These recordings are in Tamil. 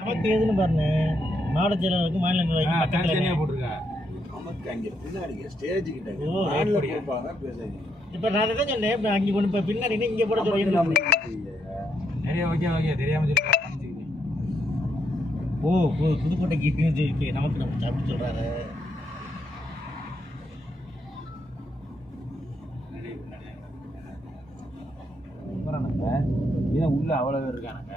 நமக்கு எதுன்னு பாருங்க, மாவட்ட செயலாளருக்கு மாநில நிர்வாகிக்கு பக்கத்துல போட்டிருக்கேன். நமக்கு அங்கே பின்னாடி ஸ்டேஜ் கிட்ட ஓ, கொடுப்பாங்க பேசுறீங்க. இப்ப நான் தான் சொன்னேன், இப்ப அங்கே கொண்டு போய் பின்னாடி இங்க போட சொல்லியிருந்தோம். நிறைய வைக்க தெரியாம ஓ, புதுக்கோட்டைக்கு இருக்கு நமக்கு நம்ம அப்படி சொல்றாரு. ஏன் உள்ள அவ்வளோ பேர் இருக்கானுங்க.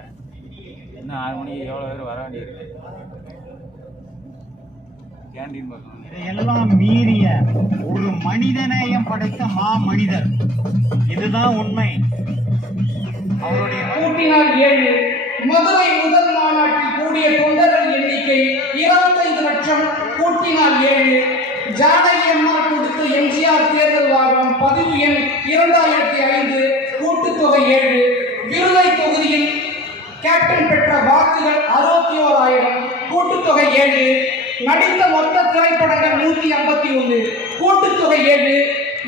என்ன 6 மணிக்கு எவ்வளோ பேர் வர வேண்டியிருக்கு. கேண்டீன் பார்க்கணும். எல்லாம் மீறிய ஒரு மனிதநேயம் படைத்த மனிதர். இதுதான் உண்மை. அவருடைய கூட்டினால் 7. மதுரை முதல் மாநாட்டில் கூடிய தொண்டர்கள் எண்ணிக்கை 25 லட்சம். கூட்டினால் 7. ஜானகி அம்மாள் கொடுத்த எம்ஜிஆர் தேர்தல் வாரம் பதிவு எண் 2005. கூட்டுத்தொகை 7. விருதை தொகுதியில் கேப்டன் பெற்ற வாக்குகள் 61,000. கூட்டுத்தொகை 7. நடித்த மொத்த திரைப்படங்கள் 151. கூட்டுத்தொகை 7.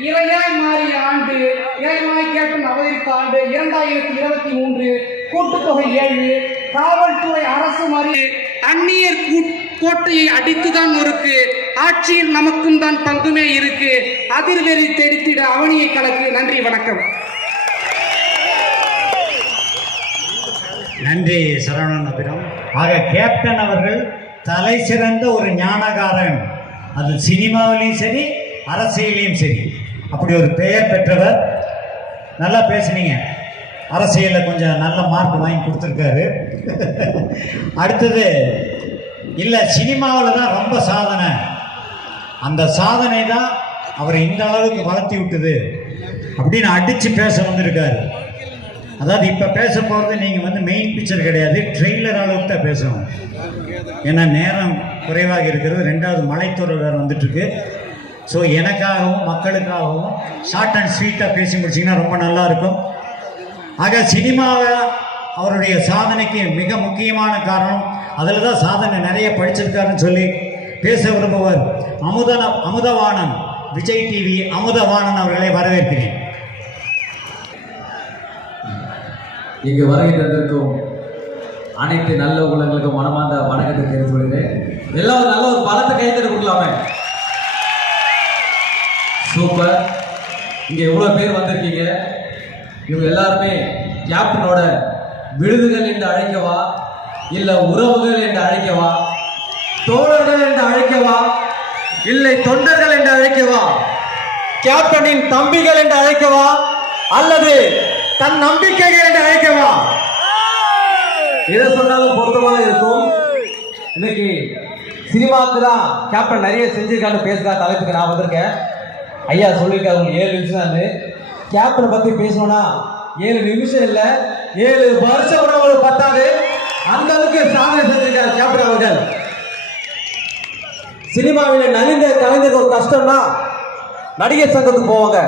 இறையாய் மாறிய ஆண்டு, இறையாய் கேப்டன் அவதரித்த ஆண்டு 2023. கூட்டுத்தொகை 7. காவல்துறை அரசு மாறி அந்நியர் கோட்டையை அடித்துதான் இருக்கு. ஆட்சியில் நமக்கும் தான் பங்குமே இருக்கு. அதிர்வெறி தெடித்திட அவனியை கலக்கு. நன்றி, வணக்கம். நன்றி சரவணன் அபிராம். ஆக கேப்டன் அவர்கள் தலை சிறந்த ஒரு ஞானகாரன். அது சினிமாவிலையும் சரி, அரசியலையும் சரி, அப்படி ஒரு பெயர் பெற்றவர். நல்லா பேசுனீங்க. அரசியலில் கொஞ்சம் நல்ல மார்க் வாங்கி கொடுத்துருக்காரு. அடுத்தது இல்லை, சினிமாவில் தான் ரொம்ப சாதனை. அந்த சாதனை தான் அவரை இந்த அளவுக்கு வளர்த்தி விட்டுது அப்படின்னு அடித்து பேச வந்திருக்காரு. அதாவது இப்போ பேச போகிறது நீங்கள் மெயின் பிக்சர் கிடையாது, ட்ரெய்லர் அளவுக்கு தான் பேசணும். ஏன்னா நேரம் குறைவாக இருக்கிறது. 2வது மலைத்தொடர் வேறு வந்துட்டுருக்கு. ஸோ எனக்காகவும் மக்களுக்காகவும் ஷார்ட் அண்ட் ஸ்வீட்டாக பேசி முடிச்சிங்கன்னா ரொம்ப நல்லாயிருக்கும். ஆக சினிமாவை அவருடைய சாதனைக்கு மிக முக்கியமான காரணம், அதில் தான் சாதனை நிறைய படிச்சிருக்காருன்னு சொல்லி பேச விரும்புவர் அமுதவாணன், விஜய் டிவி அமுதவாணன் அவர்களை வரவேற்கிறேன். இங்கு வருகை தந்திருக்கும் அனைத்து நல்ல உள்ளங்களுக்கும் மனமார்ந்த வணக்கத்தை தெரிவித்துக் கொள்கிறேன். எல்லாரும் நல்ல ஒரு பலத்தை கைத்தறி கொடுக்கலாமே. சூப்பர். இங்க எவ்வளவு பேர் வந்திருக்கீங்க. இவங்க எல்லாருமே கேப்டனோட விருதுகள் என்று அழைக்கவா, இல்ல உறவுகள் என்று அழைக்கவா, தோழர்கள் என்று அழைக்கவா, இல்லை தொண்டர்கள் என்று அழைக்கவா, கேப்டனின் தம்பிகள் என்று அழைக்கவா, அல்லது தன் நம்பிக்கைகள் என்று அழைக்கவா, எதை சொன்னாலும் பொருத்தமாக இருக்கும். இன்னைக்கு சினிமாவுக்கு தான் கேப்டன் நிறைய செஞ்சிருக்கான்னு பேசுறா தலைப்புக்கு நான் வந்திருக்கேன். ஐயா சொல்லியிருக்காரு உங்களுக்கு 7 நிமிஷம் தான். கேப்டனை பத்தி பேசணும்னா 7 நிமிஷம் இல்ல, 7 வருஷம் கூட ஒரு பத்தாது. அந்த அளவுக்கு சாதனை செஞ்சிருக்காரு கேப்டன் அவர்கள். சினிமாவில் நலிந்த கலைஞருக்கு ஒரு கஷ்டம்னா நடிகர் சங்கத்துக்கு போவாங்க.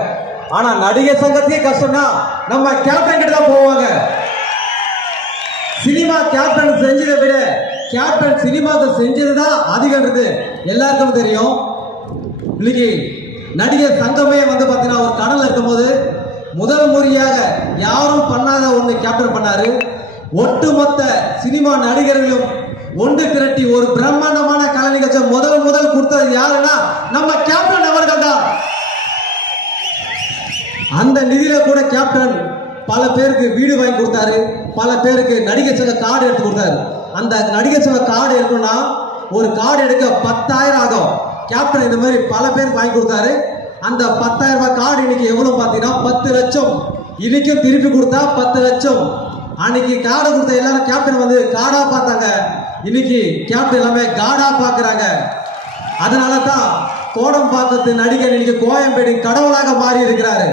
ஆனா நடிகர் சங்கத்தையே கஷ்டம்னா நம்ம கேப்டன் கிட்ட தான் போவாங்க. சினிமா கேப்டன் செஞ்சதை விட கேப்டன் சினிமாவை செஞ்சதுதான் அதிகம்ன்றது எல்லாருக்கும் தெரியும். இன்னைக்கு நடிகர் சங்கமே பாத்தீங்கன்னா ஒரு கடல்ல இருக்கும்போது முதல் முறையாக யாரும் பண்ணாத ஒண்ணு கேப்டன் பண்ணாரு. ஒட்டுமொத்த சினிமா நடிகர்களும் ஒன்று திரட்டி ஒரு பிரம்மாண்டமான கலை நிகழ்ச்சி முதல் கொடுத்தது யாருன்னா நம்ம கேப்டன் அவர்கள் தான். அந்த நிதியில கூட கேப்டன் பல பேருக்கு வீடு வாங்கி கொடுத்தாரு, பல பேருக்கு நடிகர் சங்க கார்டு எடுத்து கொடுத்தாரு. அந்த நடிகர் சங்க கார்டு எடுக்கணும்னா ஒரு கார்டு எடுக்க 10,000 ஆகும். கேப்டன் இந்த மாதிரி பல பேருக்கு வாங்கி கொடுத்தாரு. அந்த 10,000 ரூபாய் கார்டு இன்னைக்கு எவ்வளவு பாத்தீங்கன்னா 10 லட்சம். இன்னைக்கும் திருப்பி கொடுத்தா 10 லட்சம். அன்னைக்கு கார்டு கொடுத்த எல்லாரும் கேப்டன் கார்டா பார்த்தாங்க. இன்னைக்கு கேப்டன் எல்லாமே கார்டா பாக்குறாங்க. அதனால தான் கோடம் பார்த்தது நடிகர் இன்னைக்கு கோயம்பேடு கடவுளாக மாறி இருக்கிறாரு.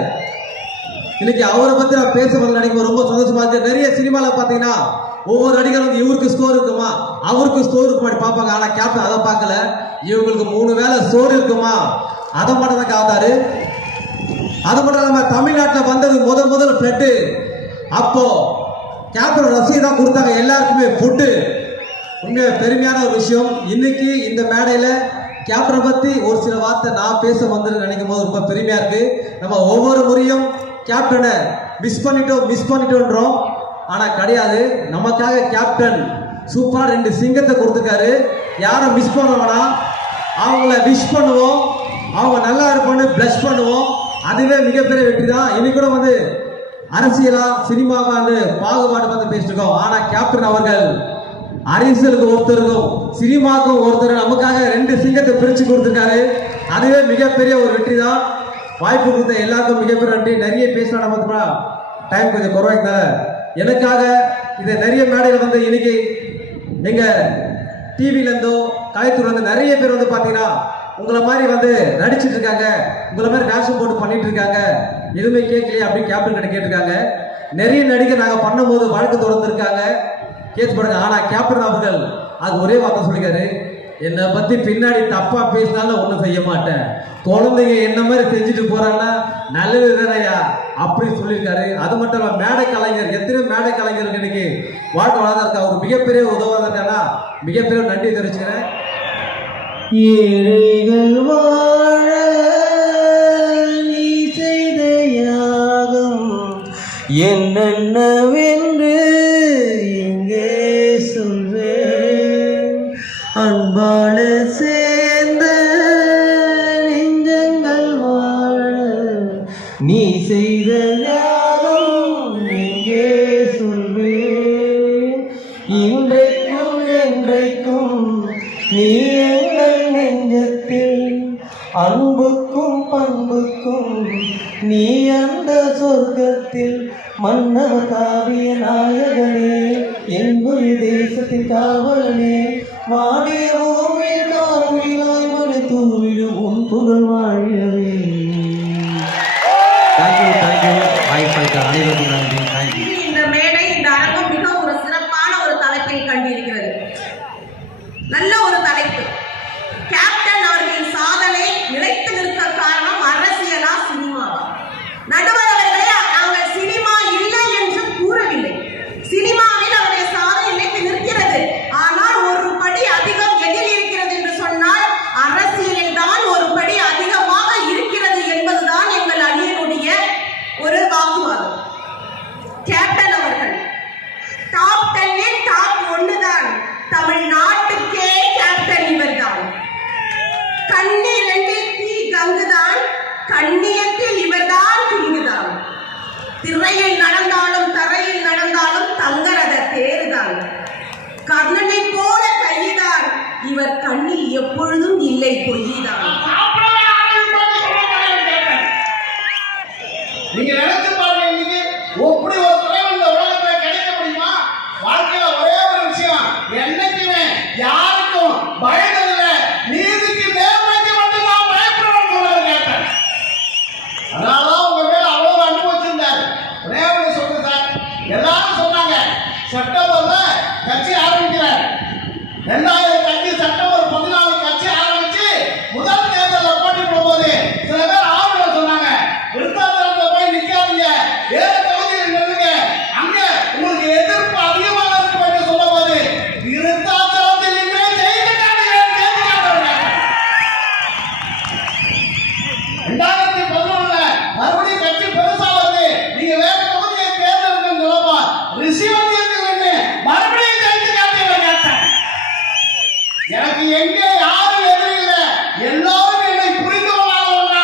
இன்னைக்கு அவரை பத்தி நான் பேச வந்து நடிக்கும் ரொம்ப சந்தோஷமா இருக்கு. நிறைய சினிமால பாத்தீங்கன்னா ஒவ்வொரு நடிகர் இவருக்கு ஸ்கோர் இருக்குமா, அவருக்கு ஸ்கோர் இருக்குமா பார்ப்பாங்க. ஆனா கேப்டன் அதை பார்க்கல. இவங்களுக்கு 3 வேளை ஸ்கோர் இருக்குமா அதை மட்டும் தான் காத்தாரு. அது மட்டும் இல்லாம தமிழ்நாட்டில் வந்தது முதல் பிளட்டு. அப்போ கேப்டன் ரசீது தான் கொடுத்தாங்க எல்லாருக்குமே ஃபுட்டு. உண்மையா பெருமையான ஒரு விஷயம். இன்னைக்கு இந்த மேடையில கேப்டனை பத்தி ஒரு சில வார்த்தை நான் பேச வந்து நினைக்கும் போது ரொம்ப பெருமையா இருக்கு. நம்ம ஒவ்வொரு முறையும் கேப்டனை மிஸ் பண்ணிட்டோன்றோம். ஆனா கிடையாது. நமக்காக கேப்டன் சூப்பரா 2 சிங்கத்தை கொடுத்துருக்காரு. யாரும் மிஸ் பண்ண வேணாம், அவங்கள விஷ் பண்ணுவோம், அவங்க நல்லா இருப்பான்னு பிளஸ் பண்ணுவோம். அதுவே மிகப்பெரிய வெற்றி தான். இன்னைக்கு கூட வந்து அரசியலா சினிமாவான்னு பாகுபாடு பார்த்து பேசிட்டு இருக்கோம். ஆனா கேப்டன் அவர்கள் அரசியலுக்கு ஒருத்தருக்கும் சினிமாவுக்கும் ஒருத்தர் நமக்காக 2 சிங்கத்தை பிரிச்சு கொடுத்துருக்காரு. அதுவே மிகப்பெரிய ஒரு வெற்றி தான். வாய்ப்பு கொடுத்த எல்லாருக்கும் மிகப்பெரிய நன்றி. நிறைய பேசலாம், நம்ம டைம் கொஞ்சம் குறைவாக எனக்காக இதை நிறைய மேடையில் வந்து இன்னைக்கு எங்க டிவில இருந்தோ கலைத்துறை வந்து நிறைய பேர் வந்து பாத்தீங்கன்னா உங்களை மாதிரி வந்து நடிச்சிட்டு இருக்காங்க, உங்களை மாதிரி வேஷம் போட்டு பண்ணிட்டு இருக்காங்க, எதுவுமே கேட்கலையே அப்படின்னு கேப்டன் கிட்ட கேட்டிருக்காங்க. நிறைய நடிகை நாங்க பண்ணும் போது வழக்கு தொடர்ந்து இருக்காங்க, கேஸ் போடுங்க. ஆனா கேப்டன் அவர்கள் அது ஒரே வார்த்தை சொல்லிருக்காரு, என்னை பத்தி பின்னாடி தப்பா பேசினாலும் ஒண்ணும் செய்ய மாட்டேன், குழந்தைங்க என்ன மாதிரி செஞ்சுட்டு போறாங்கன்னா நல்லது தானையா அப்படி சொல்லியிருக்காரு. அது மட்டும் இல்ல, மேடை கலைஞர் எத்தனை மேடை கலைஞர்கள் இன்னைக்கு வாழ்க்கை வளர்ந்தா இருக்கா, ஒரு மிகப்பெரிய உதவாக இருக்காங்கன்னா மிகப்பெரிய நன்றி தெரிவிச்சுக்கிறேன். ஏழைகள் வாழ நீ செய்த யாகம் என்னென்னவென்று இங்கே சொல்வேன். அன்பான சேர்ந்த நெஞ்சங்கள் வாழ நீ செய்த யாகம் இங்கே சொல்வேன். இன்றைக்கும் என்றைக்கும் நீ எங்கள் நெஞ்சத்தில் அன்புக்கும் பண்புக்கும் நீ அந்த சொர்க்கத்தில் மன்னர் காவிய நாயகனே என்பது தேசத்தின் காவலனே வாடிய ஓர்வில் காவிலாய் மழை தூவிடும் உன் புகழ் வாழவே. தேங்க்யூ வாய்ப்பாய்க்கு அனைவருக்கும் நன்றி. தேங்க்யூ. இந்த மேடை, இந்த அரங்கம் மிக ஒரு சிறப்பான ஒரு தலைப்பை கண்டிருக்கிறது. நல்ல ஒரு தலைப்பு. கேப்டன் அவர்களின் சாதனை நிலைத்து நிற்க காரணம் அரசியலா சினிமாவா? நடுவர் அவர்களே, நாங்கள் சினிமா இல்லை என்று கூறவில்லை. சினிமாவில் அவருடைய சாதனை நிலைத்து நிற்கிறது. ஆனால் ஒரு படி அதிகம் எதில் இருக்கிறது என்று சொன்னால் அரசியலில் தான் ஒரு படி அதிகமாக இருக்கிறது என்பதுதான் எங்கள் அணியினுடைய ஒரு வாக்குவாதம். கேப்டன் அவர்கள் டாப் 10 டாப் 1 தான். தமிழ்நாட்டுக்கே கேப்டன் இவர்தான். கண்ணீரில் தீ கங்குதான், கண்ணியத்தில் இவர்தான் கிங்குதான். திரையில் நடந்தாலும் தரையில் நடந்தாலும் தங்கரத தேருதான். கர்ணனை போல கையிதான், இவர் கண்ணில் எப்பொழுதும் இல்லை பொய்தான். நீங்க நினைச்சு பாருங்க, இன்னைக்கு எப்படி ஒரு தலைவன் இந்த உலகத்துல கிடைக்க முடியுமா? வாழ்க்கையில ஒரே ஒரு விஷயம், என்னைக்குமே யாருக்கும் பயந்ததில்லை, நீதிக்கு நேர்மைக்கு மட்டும் நான் பயப்படுறேன் சொல்றது கேட்டேன். அதனாலதான் உங்க மேல அவ்வளவு அன்பு வச்சிருந்தாரு. ஒரே ஒன்று சொல்றேன் சார், எல்லாரும் சொன்னாங்க செப்டம்பர்ல கட்சி ஆரம்பிக்கிறார். 2005 செப்டம்பர் 14 கட்சி ஆரம்பிச்சு முதல் தேர்தலில் போட்டி போடும்போது சில பேர் ஆர்வல சொன்னாங்க, விருத்தாச்சலத்துல போய் நிக்காதீங்க, வேற தொகுதியில் நில்லுங்க, அங்க உங்களுக்கு எதிர்ப்பு அதிகமாக இருக்கும் என்று சொல்லும் போது விருத்தாச்சலத்தில் நின்றே ஜெயிக்கிட்டாங்க. 2011 மறுபடியும் கட்சி பெருசா வந்து நீங்க வேற தொகுதியை தேர்ந்தெடுக்கணும்னு சொல்லப்பா ரிசீவ் நின்று மறுபடியும் ஜெயிச்சு காட்டியவங்க கேட்டேன். எனக்கு எங்க யாரும் எதிரி இல்லை, எல்லாரும் என்னை புரிந்து கொள்ளாதவங்க,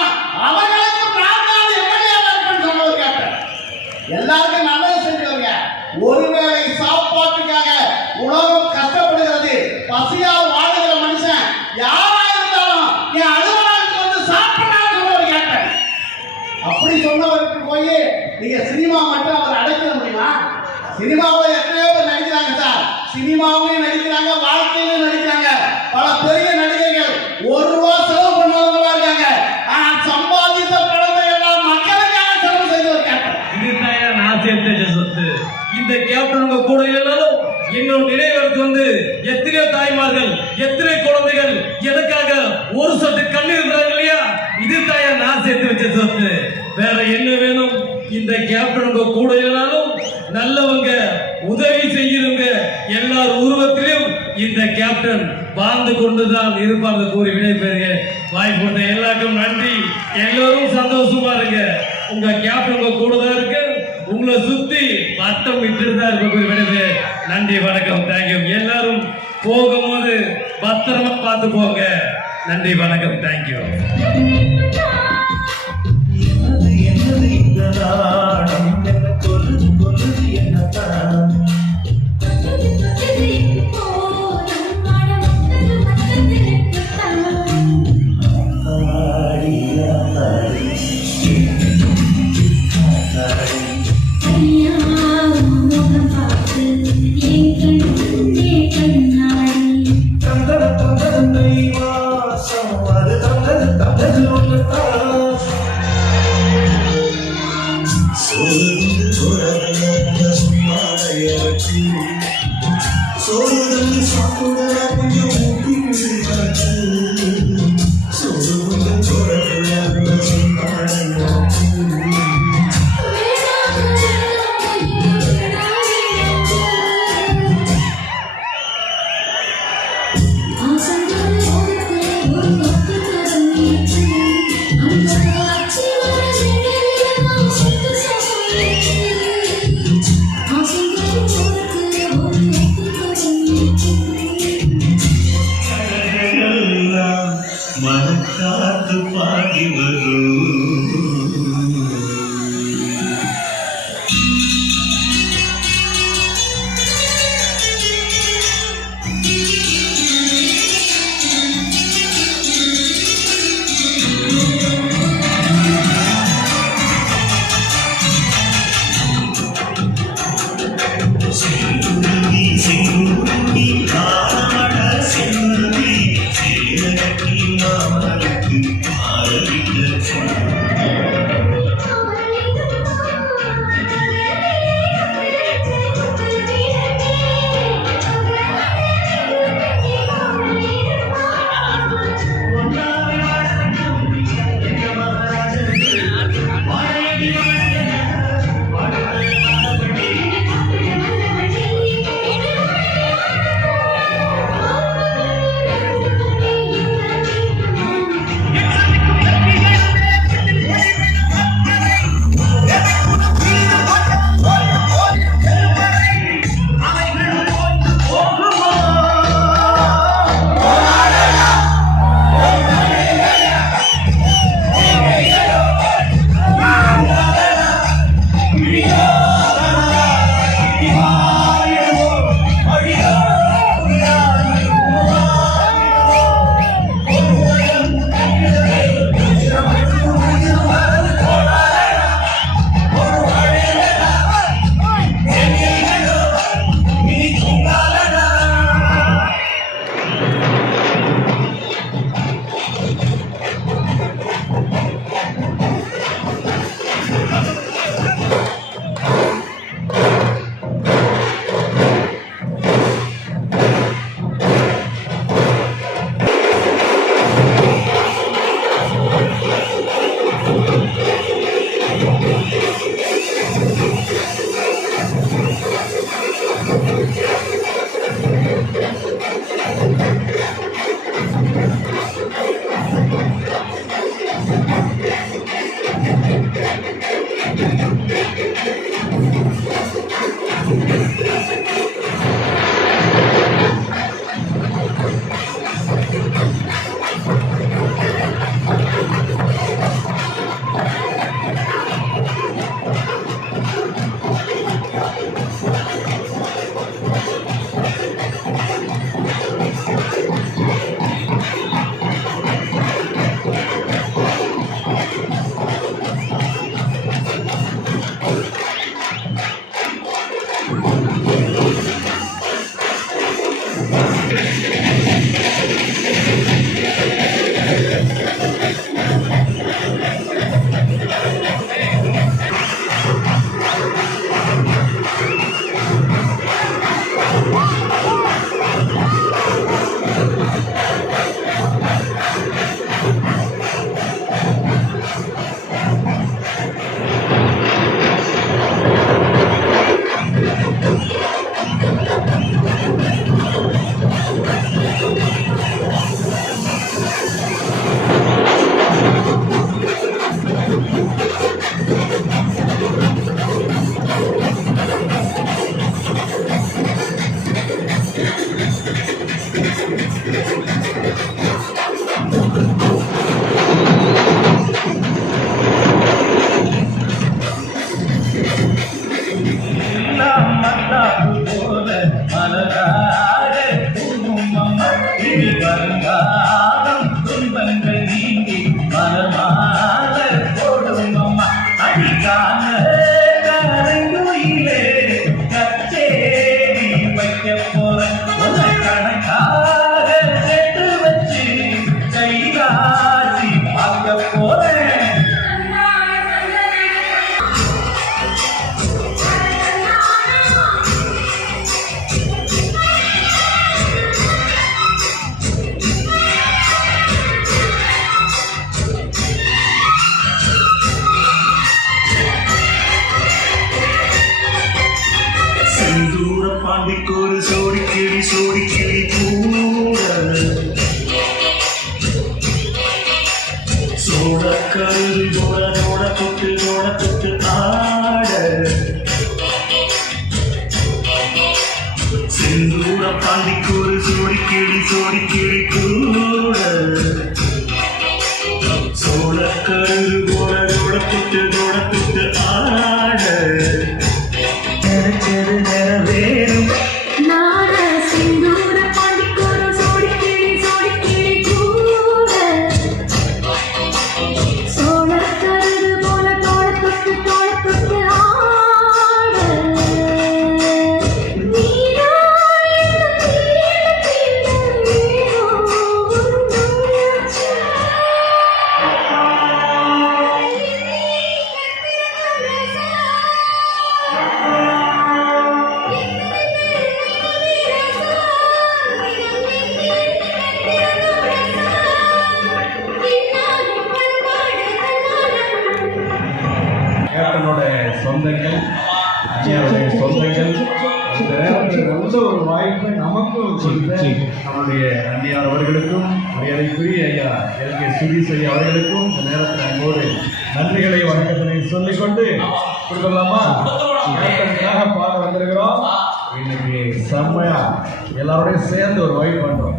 அவர்களுக்கு நான் தான் எம்எல்ஏ இருப்பேன்னு சொன்னவர் கேட்டேன். எல்லாருக்கும் நல்லது செஞ்சவங்க. ஒருவேளை சாப்பாட்டுக்காக உலகம் கஷ்டப்படுகிறது, பசியால் வாழுகிற மனுஷன் யாரா இருந்தாலும் என் அலுவலகத்துக்கு வந்து சாப்பிடலாம்னு சொன்னவர் கேட்டேன். அப்படி சொன்னவருக்கு போய் நீங்க சினிமா மட்டும் அவர் அடைக்க முடியுமா? சினிமாவில் எத்தனையோ பேர் நடிக்கிறாங்க சார், சினிமாவிலையும் நடிக்கிறாங்க, வாழ்க்கையிலும் நடிக்கிறாங்க. பல பெரிய நடிகைகள் 1 ரூபா செலவு பண்ணவங்களா இருக்காங்க. ஆனா சம்பாதித்த பணத்தை எல்லாம் மக்களுக்காக செலவு செய்தவர் கேட்டேன். இதுதான் நான் சேர்த்த சொத்து. இந்த கேப்டன் கூட இல்லைனாலும் என்னோட நினைவுக்கு வந்து எத்தனையோ தாய்மார்கள், எத்தனை குழந்தைகள் எனக்காக ஒரு சொட்டு கண்ணீர் இருக்கிறாங்க இல்லையா? இதுதான் நான் சேர்த்து வச்ச சொத்து. வேற என்ன வேணும்? இந்த கேப்டனுக்கு கூட இல்லைனாலும் நல்லவங்க, உதவி செய்யறவங்க எல்லார் உருவத்திலும் இந்த கேப்டன் வாழ்ந்து கொண்டுதான் இருப்பாங்க கூறி விடைபெறுங்க. வாய்ப்பு கொடுத்த எல்லாருக்கும் நன்றி. எல்லோரும் சந்தோஷமா இருங்க. உங்க கேப்டன் கூட தான் இருக்கு. உங்களை சுத்தி வட்டம் விட்டு தான் இருக்க. நன்றி, வணக்கம், தேங்க்யூ. எல்லாரும் போகும்போது பத்திரமா பார்த்து போங்க. நன்றி, வணக்கம், தேங்க்யூ. மனக்காத்து பாடி வரும். செங்குருவி செங்குருவி காணாட செங்குருவி சேலகட்டி மாமனுக்கு மாறவிட்ட பாண்டிக்கு ஒரு சோடி கிளி கூட சோழக்கரு நோட தொட்டு ஆட செந்தூர பாண்டிக்கு ஒரு சோடி கிளி கூட சோழக்கரு நோட தொட்டு ஆட நிறைவேறும் சொந்தங்கள் அண்ணியாருடைய சொந்தங்கள் இந்த நேரத்தில் நல்ல ஒரு வாய்ப்பை நமக்கும் கொடுத்த நம்முடைய அண்ணியார் அவர்களுக்கும் மரியாதைக்குரிய ஐயா எல்கே சுதீஷ் ஐயா அவர்களுக்கும் இந்த நேரத்தில் அங்கோடு நன்றிகளை வணக்கத்தினை சொல்லிக்கொண்டு கொடுக்கலாமா கேப்டனுக்காக பாட வந்திருக்கிறோம். இன்னைக்கு செம்மையா எல்லாரோடையும் சேர்ந்து ஒரு வைப் பண்றோம்.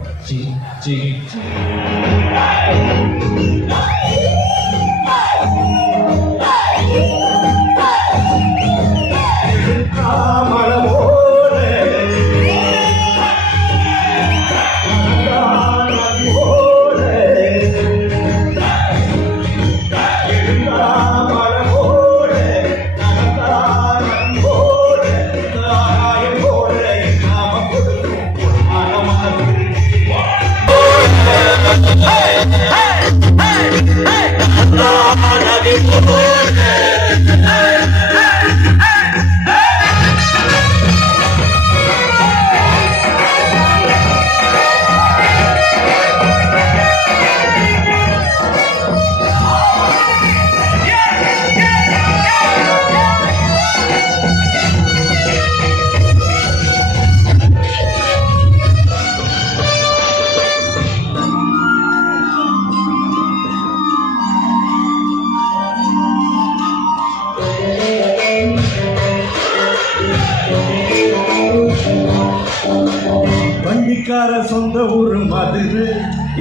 வண்டிக்கார சொந்த ஊர் மதுரை,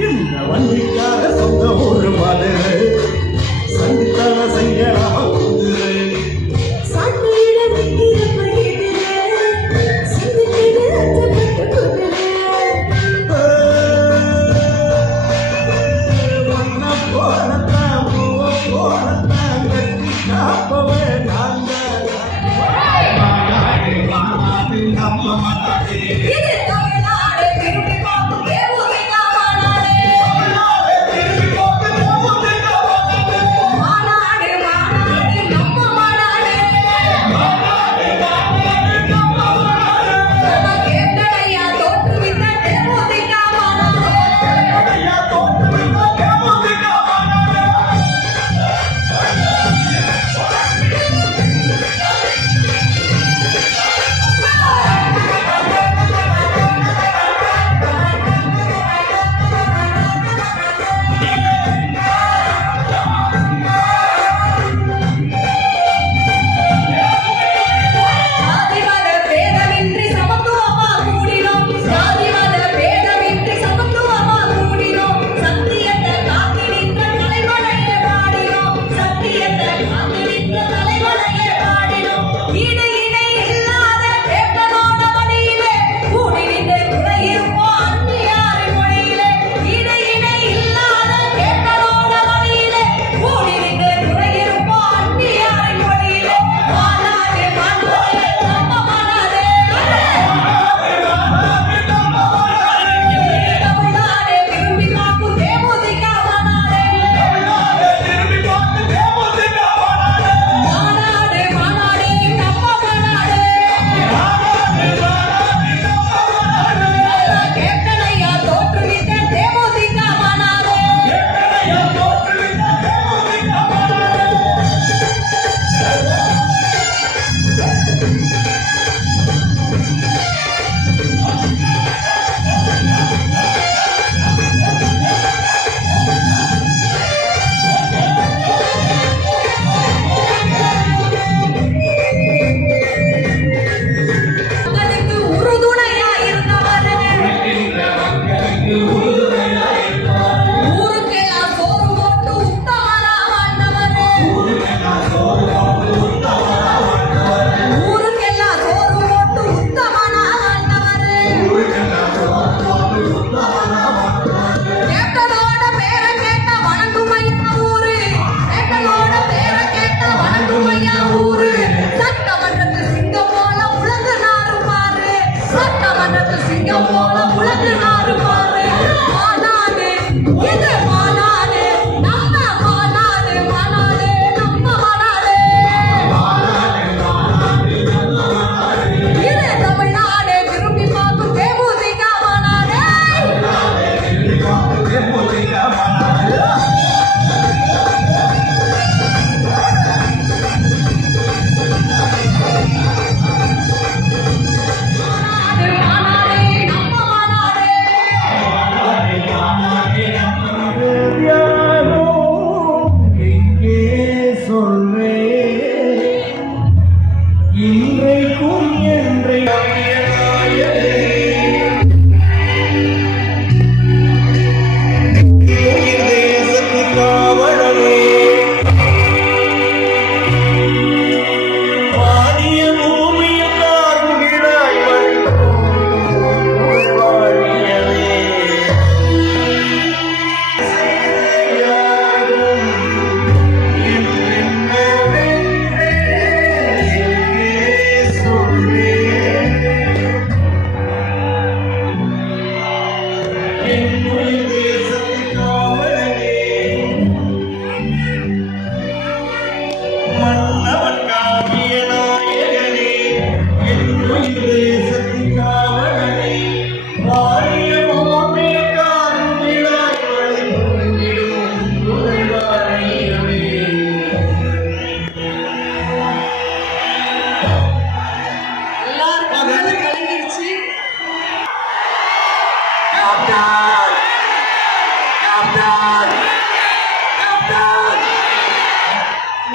இந்த வண்டிக்கார சொந்த ஊர் மதுரை, சண்டித்தன செய்யலாம் குதிரை. மாநாடு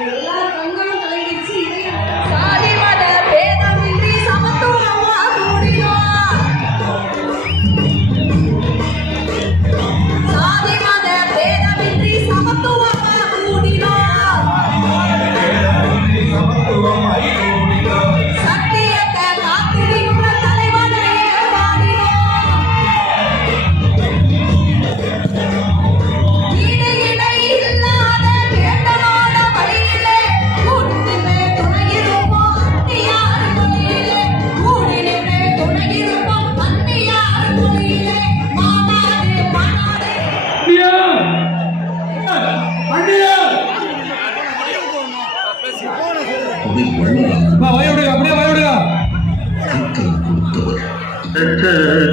எல்லார் கண்களும் கலங்கிடுச்சு. சாதி மத பேதமின்றி சமத்துவமா கூடினோம். சாதி மத பேதமின்றி சமத்துவமா கூடினோம். சத்தியத்தை காத்திருக்கின்ற தலைவனையே பாடினோம். ஈடு இணை இல்லாத வேண்டனோட வழியிலே கூடினின்றே துணையிருப்போம் அந்நியார் மொழியிலே. கூடினின்றே துணையிருப்போம் அந்நியார் மொழியிலே. மாநாடு மாநாடு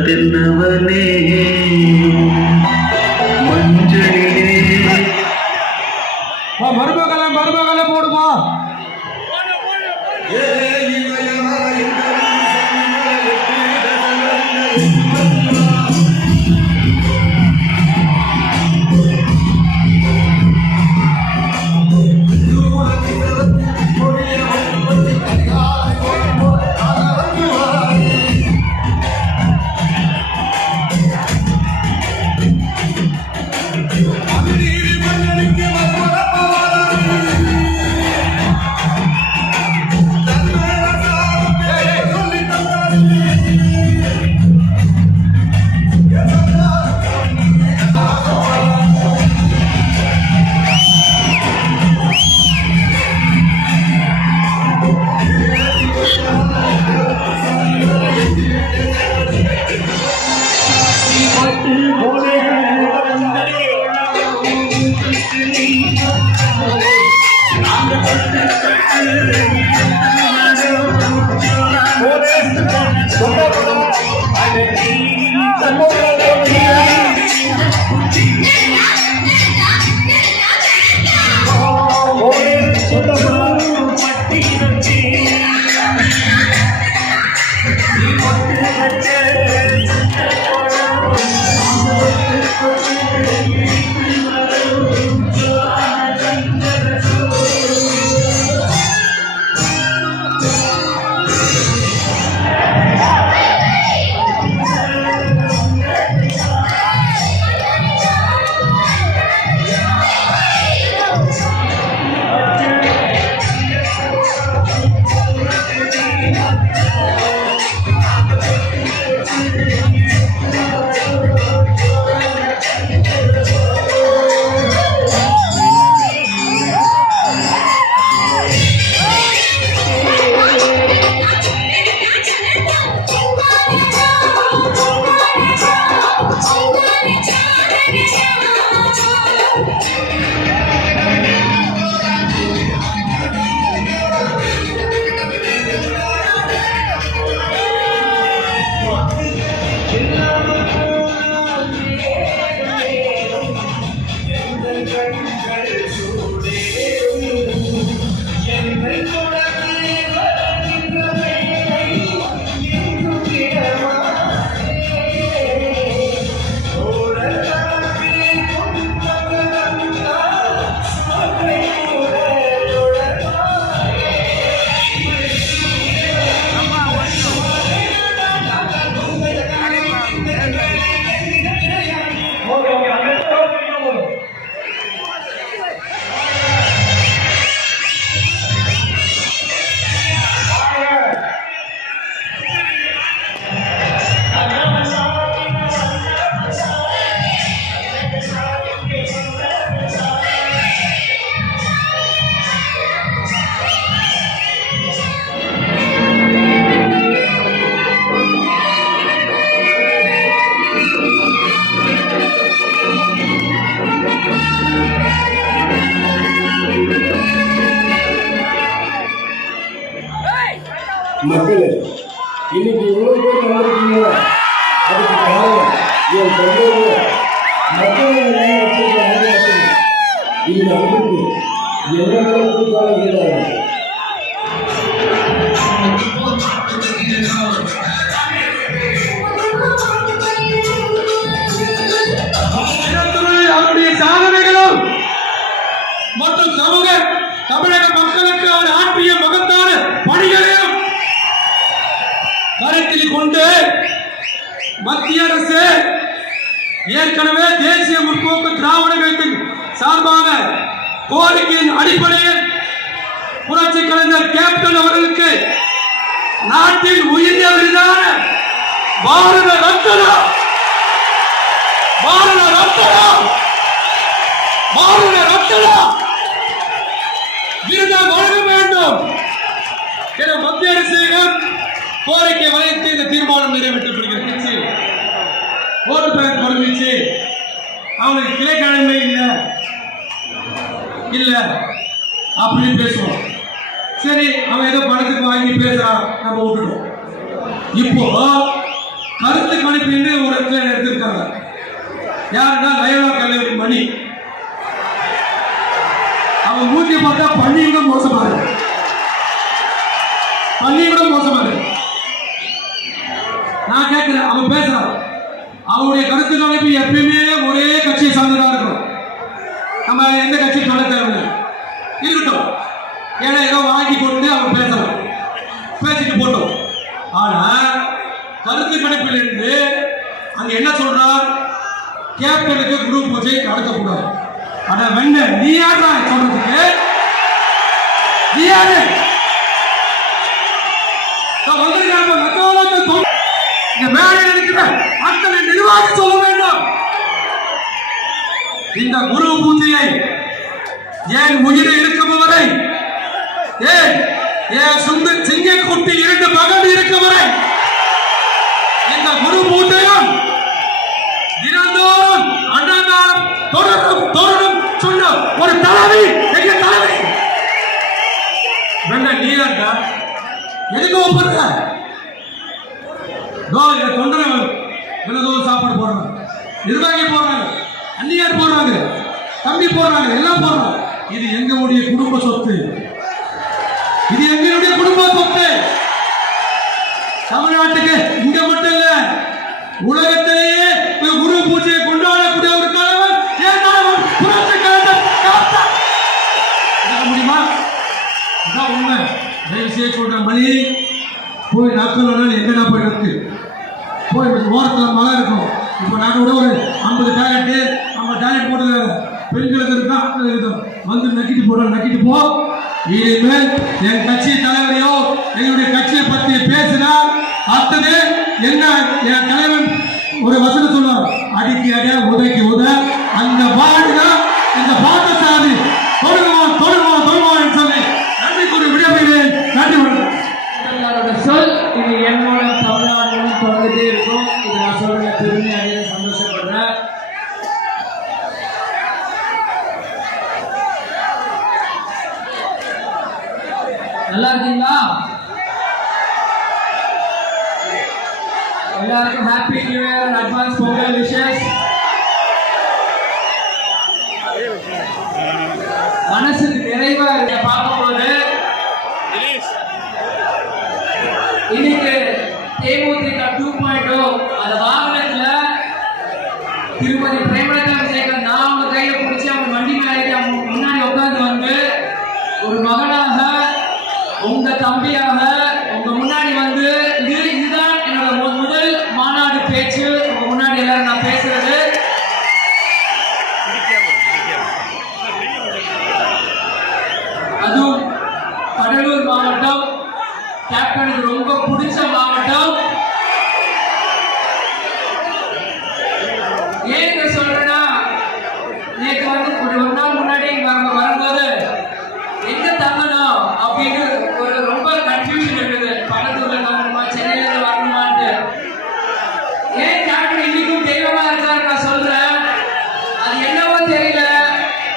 தென்னவனே மஞ்சளிலே மருமகளை போடுமா மக்களே, இன்னைக்கு இவ்வளவு பேர் வந்திருக்கீங்க. அதுக்கு காரணம் என் தொண்டர்கள் மக்கள் இந்த அன்புக்கு என்ன கூட்டாக ஈடாகும். கொண்டு மத்திய அரசு ஏற்கனவே தேசிய முற்போக்கு திராவிட கழகத்தின் சார்பாக கோரிக்கையின் அடிப்படையில் புரட்சி கலைஞர் கேப்டன் அவர்களுக்கு நாட்டில் உயரிய விருதான பாரத ரத்னா விருதை வழங்க வேண்டும் என மத்திய அரசிடம் கோரிக்கை வைத்து இந்த தீர்மானம் நிறைவேற்றப்படுகிறது. ஓட்டு பேங்க் குறைஞ்சிச்சு, அவங்களுக்கு கிளைக்கிழமை இல்ல அப்படின்னு பேசுவோம். சரி, அவன் ஏதோ பணத்துக்கு வாங்கி பேசுறான், நம்ம விட்டுடுவோம். இப்போ கருத்து கணிப்பு ஒரு இடத்துல எடுத்திருக்காங்க. யாருன்னா லயோலா கல்லூரி மணி. அவன் மூஞ்சி பார்த்தா பள்ளியோட மோசமா இருக்கு. நான் கேட்கிறேன், அவன் பேசுறான். அவனுடைய கருத்து கணிப்பு எப்பயுமே ஒரே கட்சியை சார்ந்ததா இருக்கும். நம்ம எந்த கட்சி சொல்ல தேவையில்லை, இருக்கட்டும். ஏன்னா ஏதோ வாங்கி போட்டு அவன் பேசலாம், பேசிட்டு போட்டோம். ஆனா கருத்து கணிப்பில் இருந்து அங்க என்ன சொல்றான், கேப்டனுக்கு குரு பூஜை நடத்தக்கூடாது. அட வெண்ண, நீ யாரா சொல்றதுக்கு? நீ யாரு? இந்த மேடையில் இருக்கிற அத்தனை நிர்வாகம் சொல்ல வேண்டும். இந்த குரு பூஜையை ஏன் உயிரை இருக்கும் வரை, ஏன் சிங்கக்குட்டி 2 மகன் இருக்கும் வரை இந்த குரு பூஜையும் தினந்தோறும் அன்னதானம் தொடரும் சொன்ன ஒரு தலைவி எங்க தலைவி வெண்ண நீரா எதுக்கு ஒப்புற தொண்டரை தினந்தோறும் சாப்பாடு போடுறாங்க, நிர்வாகி போடுறாங்க, அந்நியார் போடுறாங்க, தம்பி போடுறாங்க, எல்லாம் போடுறோம். இது எங்களுடைய குடும்ப சொத்து, இது எங்களுடைய குடும்ப சொத்து. தமிழ்நாட்டுக்கு இங்க மட்டும் இல்ல, உலகத்திலேயே குரு பூஜையை கொண்டாடக்கூடிய ஒரு தலைவர் ஏன் தலைவர் புரட்சி கலைஞர் முடியுமா? இதான் உண்மை. தயவு செய்து சொல்ற மணி போய் நாட்கள் எங்கடா போயிட்டு போய் ஓரத்தில் மழை இருக்கும். இப்போ நாட்டோட ஒரு 50 டேலண்ட் போட்டுருக்காங்க. பெண்களுக்கு இருக்கா, ஆண்களுக்கு இருக்கும். வந்து நக்கிட்டு போ. இனிமேல் என் கட்சி தலைவரையோ எங்களுடைய கட்சியை பற்றி பேசினால் அடுத்தது என்ன, என் தலைவன் ஒரு வசனம் சொல்லுவார், அடிக்கு அடியா உதைக்கு உத. அந்த பாடுதான் இந்த பாட்டசாதி தொடுவான் சொல்லி நன்றி கூறி விடைபெறுகிறேன். நன்றி வணக்கம். சொல் இது என்னோட தமிழ்நாட்டிலும் தொடர்ந்துட்டே இருக்கும். இது நான் சொல்ற பெருமையாக சந்தோஷப்படுறேன். நல்லா இருக்கீங்களா? எல்லாருக்கும் happy new year, advance Pongal wishes. மனசுக்கு நிறைவா பார்க்கும்போது இன்னைக்கு தேமுதிக 2.0 அந்த வாகனத்துல திருமதி பிரேமலதா விஜயகாந்த் நான் அவங்க கையில பிடிச்சி அவங்க வண்டி மேலே அவங்க முன்னாடி உட்கார்ந்து வந்து ஒரு மகனாக, உங்க தம்பியாக உங்க முன்னாடி வந்து இதுதான் என்னோட முதல் மாநாடு பேச்சு. உங்க முன்னாடி எல்லாரும் நான் பேசுறது. அதுவும் கடலூர் மாவட்டம் கேப்டனுக்கு ரொம்ப பிடிச்ச மாவட்டம். ஏன் சொல்றேன்னா, நேற்று வந்து ஒரு நாள் முன்னாடி வரும்போது எங்க தங்கணும் அப்படின்னு ஒரு ரொம்ப கன்ஃபியூஷன் இருக்குது. பக்கத்துல வரணுமா, சென்னையில இருந்து வரணுமான்ட்டு. ஏன் கேப்டன் இன்னைக்கும் தெய்வமா இருக்காரு நான் சொல்றேன். அது என்னவோ தெரியல.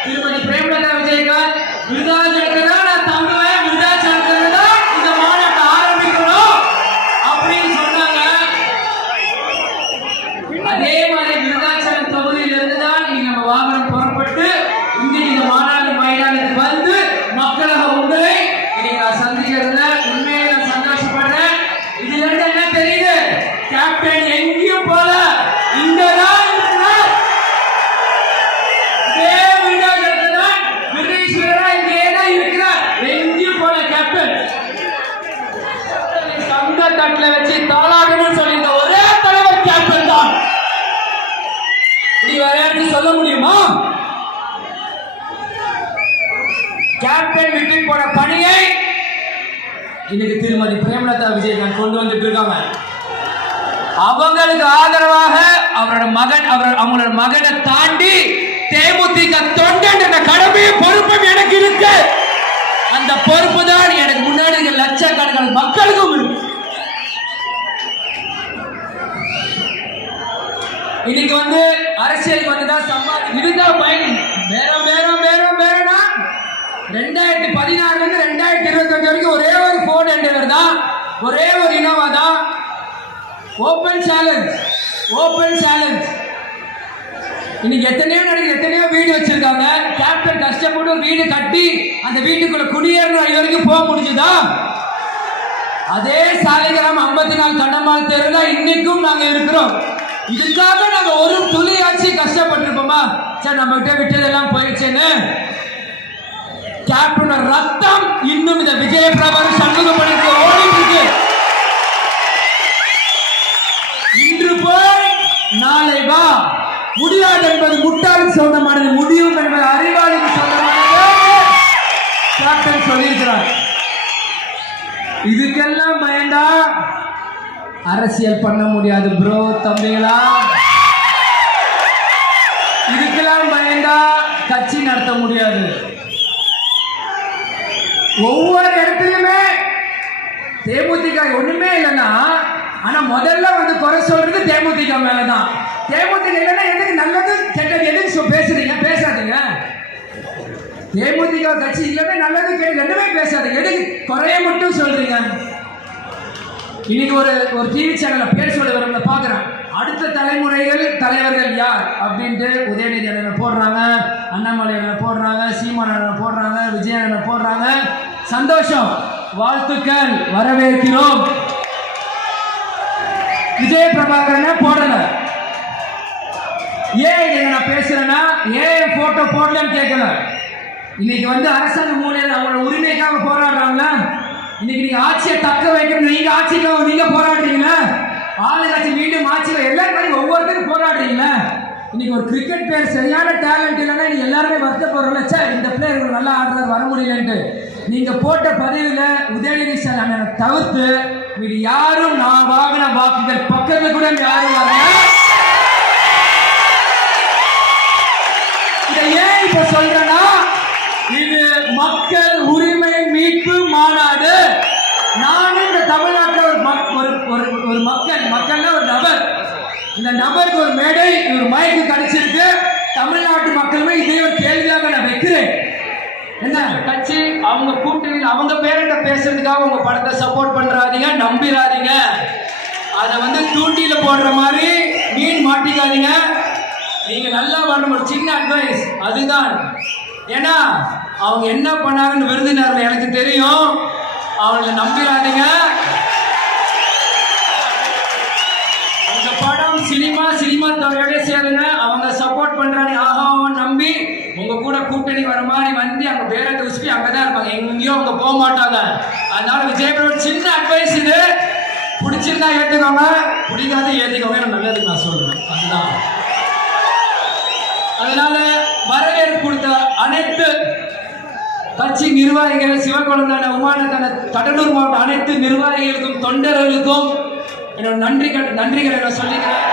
திருமதி பிரேமலதா விஜயகாந்த் விருதாச்சலத்துல தான் நான் தங்குவேன், விருதாச்சலத்துல தான் இந்த மாநாட்டை ஆரம்பிக்கணும் அப்படின்னு சொன்னாங்க. அதே மாதிரி விருதாச்சலம் தொகுதி நீ வேற யாருக்கு சொல்ல முடியுமா? கேப்டன் விட்டு போன பணியை இன்னைக்கு திருமதி பிரேமலதா விஜயகாந்த் கொண்டு வந்துட்டு இருக்காங்க. அவங்களுக்கு ஆதரவாக அவங்களோட மகனை தாண்டி தேமுதிக தொண்டன் என்ற கடமையும் பொறுப்பும் எனக்கு இருக்கு. அந்த பொறுப்பு தான் எனக்கு முன்னாடி லட்சக்கணக்கான மக்களுக்கும் இருக்கு. இன்னைக்கு வந்து அரசியலுக்கு வந்துதான் இதுதான் பயணம். வேறனா 2016 இருந்து 2025 வரைக்கும் ஒரே ஒரு போன் என்டவர் தான், ஒரே ஒரு இனோவா தான். Open challenge. இன்னைக்கு எத்தனையோ வீடு வச்சிருக்காங்க. கேப்டன் கஷ்டப்பட்டு ஒரு வீடு கட்டி அந்த வீட்டுக்குள்ள குடியேறணும் இது வரைக்கும் போக முடிஞ்சுதா? அதே சாலைகிராம் 54 கண்டமால் தெருல இன்னைக்கும் நாங்க இருக்கிறோம். இதுக்காக நாங்க ஒரு துளியாச்சு கஷ்டப்பட்டிருப்போமா? சரி, நம்ம கிட்ட விட்டதெல்லாம் போயிடுச்சேன்னு. கேப்டன் ரத்தம் இன்னும் இந்த விஜய பிரபாகர் சண்முகப்படுத்த ஓடிட்டு இருக்கு. இன்று போய் நாளை வா. முடியாது என்பது முட்டாளுக்கு சொந்தமானது, முடியும் என்பது அறிவாளிக்கு சொந்தமானது கேப்டன் சொல்லியிருக்கிறார். இதுக்கெல்லாம் பயந்தா அரசியல் பண்ண முடியாது ப்ரோ, தம்பிகளா. இதுக்கெல்லாம் பயந்தா கட்சி நடத்த முடியாது. ஒவ்வொரு இடத்துலயுமே தேமுதிக ஒண்ணுமே இல்லைன்னா, ஆனா முதல்ல வந்து குறை சொல்றது தேமுதிக மேலதான். தேமுதிக இல்லைன்னா எதுக்கு நல்லது கெட்டது எதுக்கு பேசாதீங்க. தேமுதிக கட்சி இல்லைன்னா நல்லது கெட்டது ரெண்டுமே பேசாதீங்க. எதுக்கு குறைய மட்டும் சொல்றீங்க? இன்னைக்கு ஒரு டிவி சேனல்ல பேர் சொல்ல வரவங்க பாக்குறேன். அடுத்த தலைவர்கள் யார் அப்படின்ட்டு உதயநிதி அண்ணனை போடுறாங்க, அண்ணாமலை அண்ணனை போடுறாங்க, சீமான் அண்ணனை போடுறாங்க, விஜய் அண்ணனை போடுறாங்க. சந்தோஷம், வாழ்த்துக்கள், வரவேற்கிறோம். விஜய பிரபாகரன் போடல. ஏன் இதை நான் பேசுறேன்னா, ஏன் போட்டோ போடலன்னு கேட்கல. இன்னைக்கு வந்து அரசாங்க மூலையில் அவங்களோட உரிமைக்காக போராடுறாங்க. இன்னைக்கு நீங்க ஆட்சியை தக்க வைக்கணும், நீங்க ஆட்சிக்காக நீங்க போராடுறீங்களா? ஆளுங்கட்சி மீண்டும் ஆட்சியில் எல்லாரும் ஒவ்வொருத்தரும் போராடுறீங்களா? இன்னைக்கு ஒரு கிரிக்கெட் பிளேயர் சரியான டேலண்ட் இல்லைன்னா நீங்க எல்லாருமே வருத்தப்படுறோம்ல, சார் இந்த பிளேயர் நல்லா ஆடுறாரு வர முடியலன்ட்டு. நீங்க போட்ட பதிவுல உதயநிதி அண்ணனை தவிர்த்து மீது யாரும் நான் வாங்கின வாக்குகள் பக்கத்துல கூட யாரும் வரல. இதை ஏன் இப்ப சொல்றேன்னா, இது மக்கள் உரிமை மீட்பு மாநாடு. நானும் இந்த தமிழ்நாட்டில் ஒரு மக்கள்னா ஒரு நபர். இந்த நபருக்கு ஒரு மேடை, ஒரு மைக்கு கிடைச்சிருக்கு. தமிழ்நாட்டு மக்களுமே இதே ஒரு கேள்வியாக நான் வைக்கிறேன். என்ன கட்சி அவங்க கூட்டணியில் அவங்க பேர்கிட்ட பேசுறதுக்காக உங்க படத்தை சப்போர்ட் பண்றாதீங்க, நம்பிராதீங்க. அதை வந்து தூண்டியில போடுற மாதிரி மீன் மாட்டிக்காதீங்க. நீங்க நல்லா வரணும். ஒரு சின்ன அட்வைஸ் அதுதான். ஏன்னா அவங்க என்ன பண்ணாங்கன்னு விருதுநகர்ல எனக்கு தெரியும். அவங்களை நம்பிராதீங்க. உங்க படம் சினிமா துறையோட சேருங்க. அவங்க சப்போர்ட் பண்றாங்க ஆகாவும் நம்பி உங்க கூட கூட்டணி வர மாதிரி வந்து அங்க வேற உசுப்பி அங்கதான் இருப்பாங்க, எங்கேயோ அவங்க போக மாட்டாங்க. அதனால விஜய் சின்ன அட்வைஸ் இது. பிடிச்சிருந்தா ஏத்துக்கோங்க, பிடிக்காத ஏத்துக்கோங்க. நல்லதுக்கு நான் சொல்றேன். அதுதான். அதனால வரவேற்பு கொடுத்த அனைத்து கட்சி நிர்வாகிகள், சிவகுழந்தான உமானதான கடலூர் மாவட்ட அனைத்து நிர்வாகிகளுக்கும் தொண்டர்களுக்கும் என்னோட நன்றிகளை நான் சொல்லிக்கிறேன்.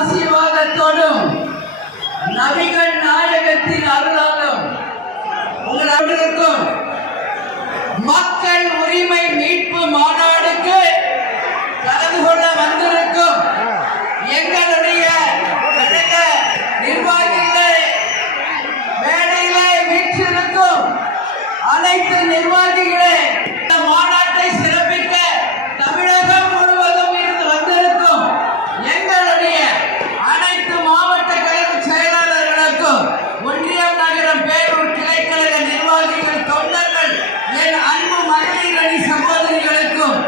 ஆசீர்வாதத்தோடும் நபிகள் நாயகத்தின் அருளாலும் உங்கள் அனைவருக்கும் மக்கள் உரிமை மீட்பு மாநாடுக்கு கலந்து கொள்ள வந்திருக்கும் எங்களுடைய கழக நிர்வாகிகளை, மேடைகளை வீற்றிருக்கும் அனைத்து நிர்வாகிகளை, இந்த மாநாட்டை சிறப்பிக்க தமிழகம் முழுவதும் இருந்து வந்திருக்கும் எங்களுடைய அனைத்து மாவட்ட கழக செயலாளர்களுக்கும், ஒன்றியம் நகரம் பேரூர் கிளைக்கழக நிர்வாகிகள், தொண்டர்கள், என் அன்பு மகளிர் அணி சகோதரிகளுக்கும்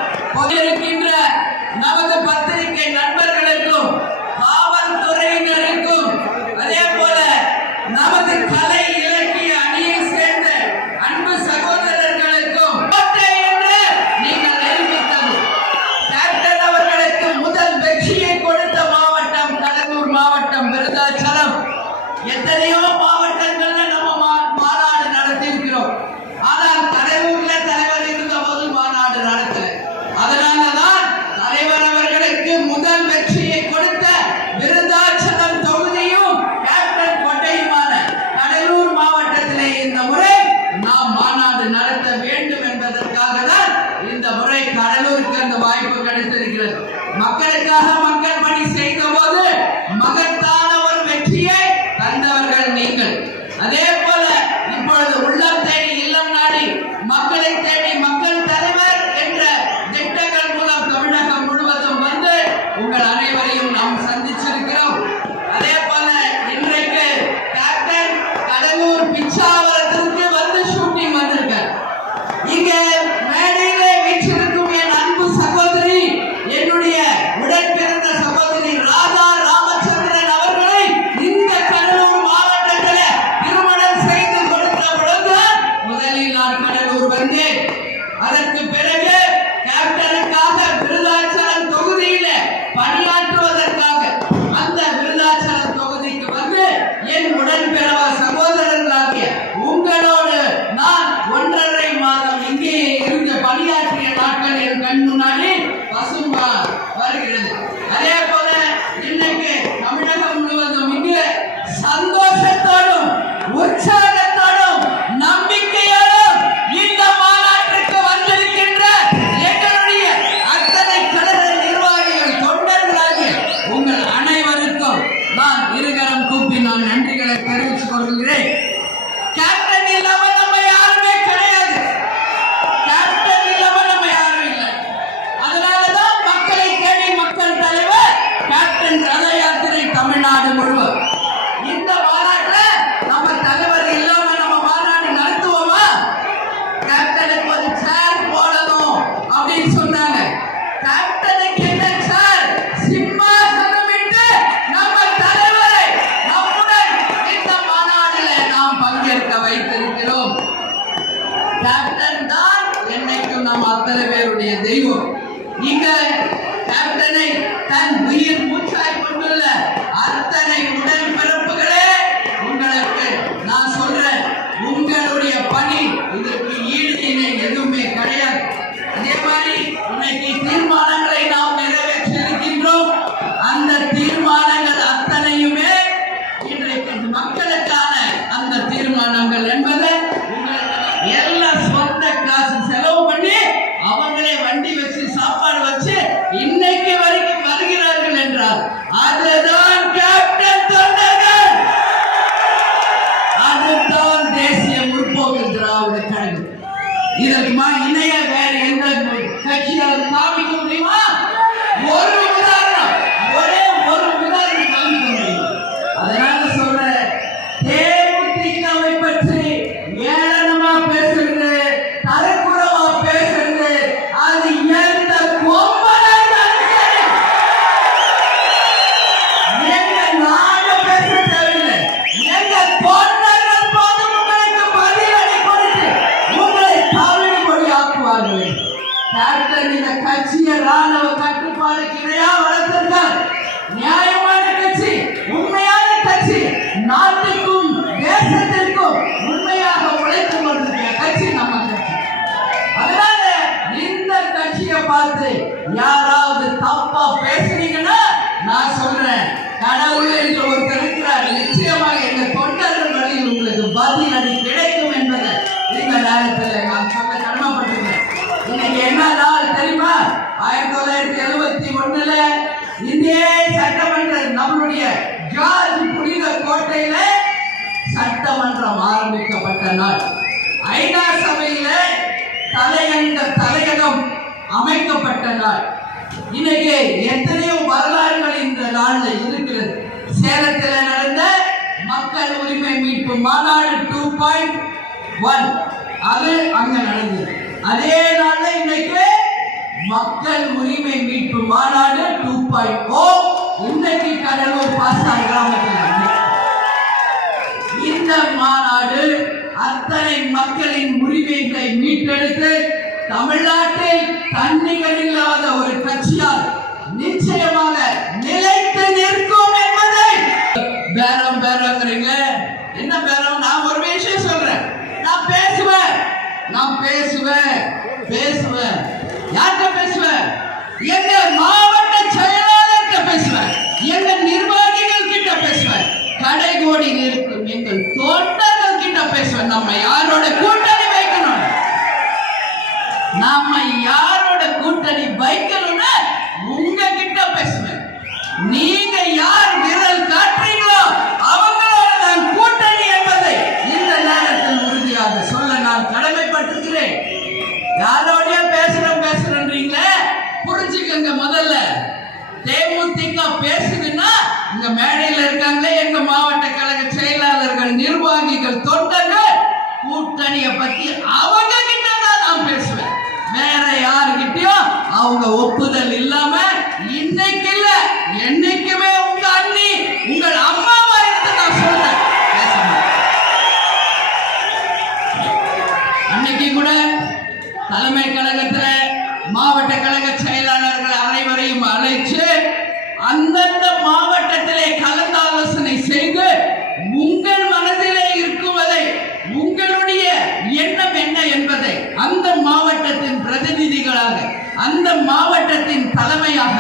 மக்களுக்காக மக்கள் பணி செய்த போது மகத்தான ஒரு வெற்றியை தந்தவர்கள் நீங்கள். அதே போல இப்பொழுது உள்ளம் தேடி இல்லம் நாடி மக்களை தேடி மக்கள் தலைவர் என்ற திட்டங்கள் மூலம் தமிழகம் முழுவதும் வந்து உங்கள் அனைவரையும் நாம் சந்திச்சிருக்கிறோம். அதே போல இன்றைக்கு கேப்டன் கடலூர் பிச்சாவரத்திற்கு வந்து ஷூட்டிங் வந்திருக்கார். இங்கே மேடையிலே வீற்றிருக்கும் என் அன்பு சகோதரி, என்னுடைய உடன் பிறந்த சகோதரி ராதா ராமச்சந்திரன் அவர்களை இந்த கடலூர் மாவட்டத்தில் திருமணம் செய்து கொடுத்த பொழுது முதலில் நான் கடலூர் வந்தேன். அதற்கு பிறகு கேப்டனுக்காக விருதாச்சலம் தொகுதியில பணியாற்றுவதற்காக அந்த விருதாச்சலம் தொகுதிக்கு வந்து என் உடன்பிறவ சகோதரர்களாகிய உங்களோடு நான் 1.5 மாதம் இங்கே இருந்து பணியாற்றிய நாட்கள் என் கண் முன்னாடி பசும்பா வருகிறது. அதே போல இன்னைக்கு தமிழகம் முழுவதும் இங்கு சந்தோஷத்தோடும் உற்சாகத்தோடும் நம்பிக்கையோடும் இந்த மாநாட்டிற்கு வந்திருக்கின்ற எங்களுடைய அத்தனை கழக நிர்வாகிகள் தொண்டர்களாகிய உங்கள் அனைவருக்கும் நான் இருகரம் கூப்பி நான் நன்றிகளை தெரிவித்துக் கொள்கிறேன். கேப்டன் இல்லாம நம்ம யாருமே கிடையாது. கேப்டன் இல்லாம நம்ம யாரும் இல்லை. அதனாலதான் மக்களை தேடி மக்கள் தலைவர் கேப்டன் ரத யாத்திரை தமிழ்நாடு முழுவதும். இந்த மாநாட்டில் நம்ம தலைவர் இல்லாம நம்ம மாநாடு நடத்துவோமா? கேப்டனுக்கு ஒரு சேர் போடணும் அப்படின்னு சொன்னாங்க. கேப்டனுக்கு என்ன சேர்? சிம்மாசனம் விட்டு நம்ம தலைவரை நம்முடன் இந்த மாநாட்டில் நாம் பங்கேற்க வைத்திருக்கிறோம். கேப்டன் தான் என்னைக்கும் நம் அத்தனை பேருடைய தெய்வம். இங்க கேப்டனை தன் உயிர் மூச்சாய் கொண்டுள்ள அத்தனை உடன் பிறப்புகளே, உங்களுக்கு நான் சொல்றேன், உங்களுடைய பணி இதற்கு ஈடு இணை எதுவுமே கிடையாது. அதே மாதிரி இன்னைக்கு தீர்மானங்களை நாம் நிறைவேற்றி இருக்கின்றோம். அந்த தீர்மானங்கள் அத்தனையுமே இன்றைக்கு மக்களுக்கான அந்த தீர்மானங்கள் என்பது எல்லாம் சொந்த காசு செலவு பண்ணி அவங்களே வண்டி வச்சு சாப்பாடு வச்சு இன்னைக்கு வரைக்கும் வருகிறார்கள் என்றால் அதுதான் கேப்டன் தொண்டர்கள், அதுதான் தேசிய முற்போக்கு திராவிட கழகம். இதற்கு இணைய வேற எந்த கட்சியாவது காமிக்க முடியுமா? ஒரு உதாரணம், ஒரே ஒரு உதாரணம் காமிக்க முடியும். அதனால சொல்றேன், தேமுதிகவை பற்றி ஏளனமா பேசுறது, தரக்குறவா பேசுறது, அது எந்த கொம்பனாலும் சரி. எங்க நாடு பேச தேவையில்லை, எங்க தொண்டர்கள் போதும் உங்களுக்கு பதிலடி கொடுத்து உங்களை தமிழ் மொழி ஆக்குவார்கள். கேப்டன் இந்த கட்சியை ராணுவ கட்டுப்பாடுக்கு இணையா வளர்த்திருக்கார். நியாயமான கட்சி, உண்மையான கட்சி, நாட்டுக்கும் தேசத்திற்கும் உண்மையாக உழைத்துக் கொண்டிருக்கிற கட்சி நம்ம கட்சி. அதனால இந்த கட்சியை பார்த்து யாராவது தப்பா பேசுனீங்கன்னா நான் சொல்றேன், கடவுள் என்று ஒருத்தர் இருக்கிறார். நிச்சயமாக எங்க தொண்டர்கள் வழியில் உங்களுக்கு பதில் அடி கிடைக்கும் என்பதை இந்த நேரத்தில் நான் சொல்ல கடமைப்பட்டிருக்கேன். இன்னைக்கு என்ன நாள் தெரியுமா? 1971 இந்திய சட்டமன்ற நம்மளுடைய ஜார்ஜ் புனித கோட்டையில சட்டமன்றம் ஆரம்பிக்கப்பட்ட நாள். ஐநா சபையில தலையகம் அமைக்கப்பட்ட நாள். இன்னைக்கு எத்தனையோ வரலாறுகள் இந்த நாள்ல இருக்கிறது. சேலத்தில் நடந்த மக்கள் உரிமை மீட்பு மாநாடு 2.1 அது அங்க நடந்தது. அதே நாள்ல இன்னைக்கு மக்கள் உரிமை மீட்பு மாநாடு 2.0 இன்னைக்கு கடலூர் பாசார் கிராமத்தில். இந்த மாநாடு அத்தனை மக்களின் உரிமைகளை மீட்டெடுத்து தமிழ்நாட்டில் தன்னிகர் இல்லாத ஒரு கட்சியால் நிச்சயமாக நிலைத்து நிற்கும் என்பதை பேரங்கிறீங்க. என்ன பேரம்? நான் ஒரு விஷயம் சொல்றேன், நான் பேசுவேன் யார்கிட்ட பேசுவேன்? எங்க மாவட்ட செயலாளர்கிட்ட பேசுவேன், எங்க நிர்வாகிகள் கிட்ட பேசுவேன், கடைகோடியில் இருக்கும் எங்கள் தொண்டர்கள் கிட்ட பேசுவேன். நம்ம யாரோட கூட்டணி வைக்கணும், நாம யாரோட கூட்டணி வைக்கணும்னு உங்க கிட்ட பேசுவேன். தேமுதிக பேசுதுன்னா இங்க மேடையில் இருக்காங்களே எங்க மாவட்ட கழக செயலாளர்கள், நிர்வாகிகள், தொண்டர்கள் கூட்டணியை பத்தி அவங்க கிட்ட தான் நான் பேசுவேன். வேற யாருகிட்டயும் அவங்க ஒப்புதல் இல்லாம இன்னைக்கு இல்ல என்னைக்குமே உங்க அண்ணி உங்கள் அம்மாவா இருந்து நான் சொல்றேன். அன்னைக்கு கூட தலைமை கழகத்துல மாவட்ட கழக செயலாளர்கள் அனைவரையும் அழைச்சு அந்தந்த மாவட்டத்திலே கலந்தாலோசனை செய்து உங்கள் மனதிலே இருக்குவதை, உங்களுடைய எண்ணம் என்ன என்பதை அந்த மாவட்டத்தின் பிரதிநிதிகளாக, அந்த மாவட்டத்தின் தலைமையாக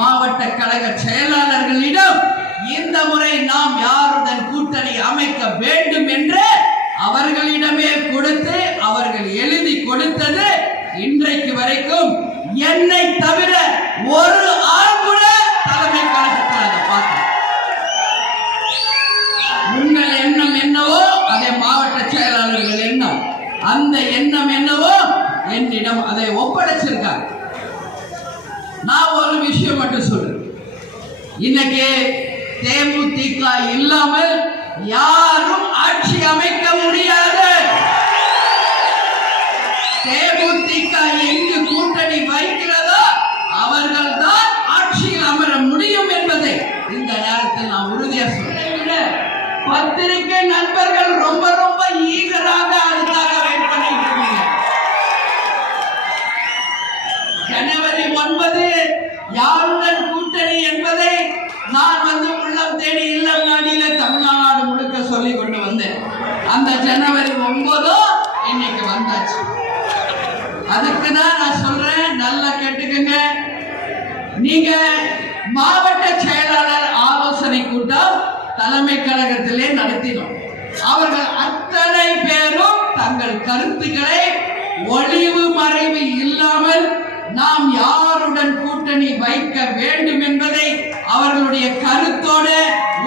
மாவட்ட கழக செயலாளர்களிடம் இந்த முறை நாம் யாருடன் கூட்டணி அமைக்க வேண்டும் என்று அவர்களிடமே கொடுத்து அவர்கள் எழுதி கொடுத்தது இன்றைக்கு வரைக்கும் என்னை தவிர ஒரு ஆள் கூட தலைமை கழகத்தில் அதை பார்க்க. உங்கள் எண்ணம் என்னவோ அதே மாவட்ட செயலாளர்கள் எண்ணம், அந்த எண்ணம் என்னவோ என்னிடம் அதை ஒப்படைச்சிருக்காங்க. நான் ஒரு விஷயம் மட்டும் சொல்றேன், இன்னைக்கு தேமுதிக இல்லாமல் யாரும் ஆட்சி அமைக்க முடியாது. தேமுதிக எங்கு கூட்டணி வைக்கிறதோ அவர்கள் தான் ஆட்சியில் அமர முடியும் என்பதை இந்த நேரத்தில் நான் உறுதியா சொல்றேன். பத்திரிகை நண்பர்கள் ரொம்ப ரொம்ப ஈகராக அதுக்காக வெயிட் பண்ணிட்டு இருக்கீங்க. ஜனவரி 9 யாருடன் கூட்டணி என்பதை நான் உள்ளம் தேடி இல்லம் நாடியில தமிழ்நாடு முழுக்க சொல்லி கொண்டு வந்தேன். அந்த ஜனவரி 9 இன்னைக்கு வந்தாச்சு. அதுக்கு தான் நான் சொல்றேன், நல்லா கேட்டுக்கங்க. நீங்க மாவட்ட செயலாளர் ஆலோசனை கூட்டம் தலைமை கழகத்திலே நடத்தினோம். அவர்கள் அத்தனை பேரும் தங்கள் கருத்துக்களை ஒளிவு மறைவு இல்லாமல் நாம் யாருடன் கூட்டணி வைக்க வேண்டும் என்பதை அவர்களுடைய கருத்தோடு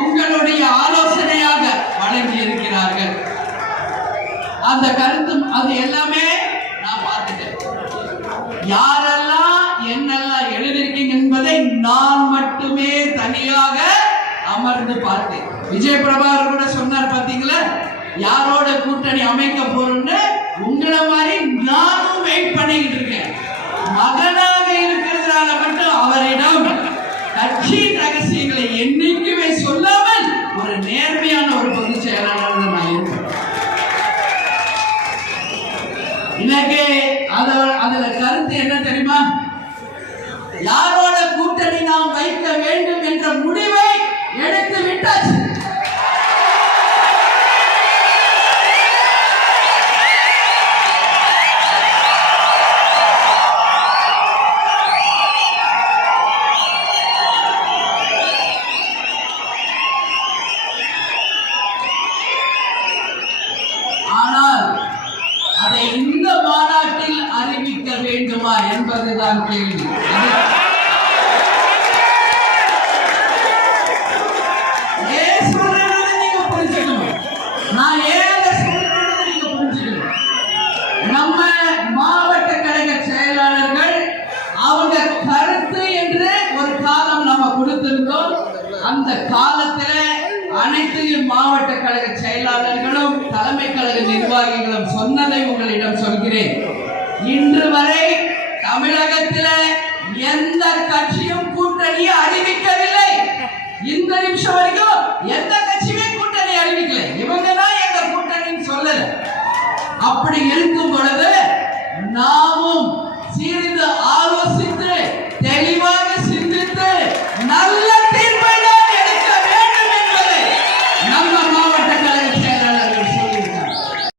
உங்களுடைய ஆலோசனையாக வழங்கி இருக்கிறார்கள். அந்த கருத்து அது எல்லாமே நான் பார்த்துட்டேன். யாரெல்லாம் என்னெல்லாம் எழுதியிருக்கீங்க என்பதை நான் மட்டுமே தனியாக அமர்ந்து பார்த்தேன். விஜய் பிரபாகர் கூட சொன்னார் பாத்தீங்களா, யாரோட கூட்டணி அமைக்க போறோம்னு. உங்களை மாதிரி நானும் வெயிட் பண்ணிட்டு இருக்கேன். மகனாக இருக்கிறதுனால மட்டும் அவரிடம் கட்சி ரகசியங்களை என்னைக்குமே சொல்லாமல் ஒரு நேர்மையான ஒரு பொதுச் செயலாளர் நான் இருப்பேன். இன்னைக்கு அதுல கருத்து என்ன தெரியுமா, யாரோட கூட்டணி நாம் வைக்க வேண்டும் என்ற முடிவை எடுத்து விட்டாச்சு. ஆனால் அதை இந்த மாநாட்டில் அறிவிக்க வேண்டுமா என்பதுதான் கேள்வி. நான் ஏன் சொல்றது நீங்க புரிஞ்சுக்கணும். நம்ம மாவட்ட கழக செயலாளர்கள் அவங்க கருத்து என்று ஒரு காலம் நம்ம கொடுத்திருந்தோம். அந்த காலத்துல அனைத்து மாவட்ட கழக செயலாளர்களும் தலைமை கழக நிர்வாகிகளும் சொன்னதை உங்களிடம் சொல்கிறேன். இன்று வரை தமிழகத்தில் எந்த கட்சியும் கூட்டணியை அறிவிக்கவில்லை. இந்த நிமிஷம் வரைக்கும் எந்த கட்சியுமே கூட்டணி அறிவிக்கல. இவங்க தான் எங்க கூட்டணின்னு சொல்லல. அப்படி இருக்கும் பொழுது நாம்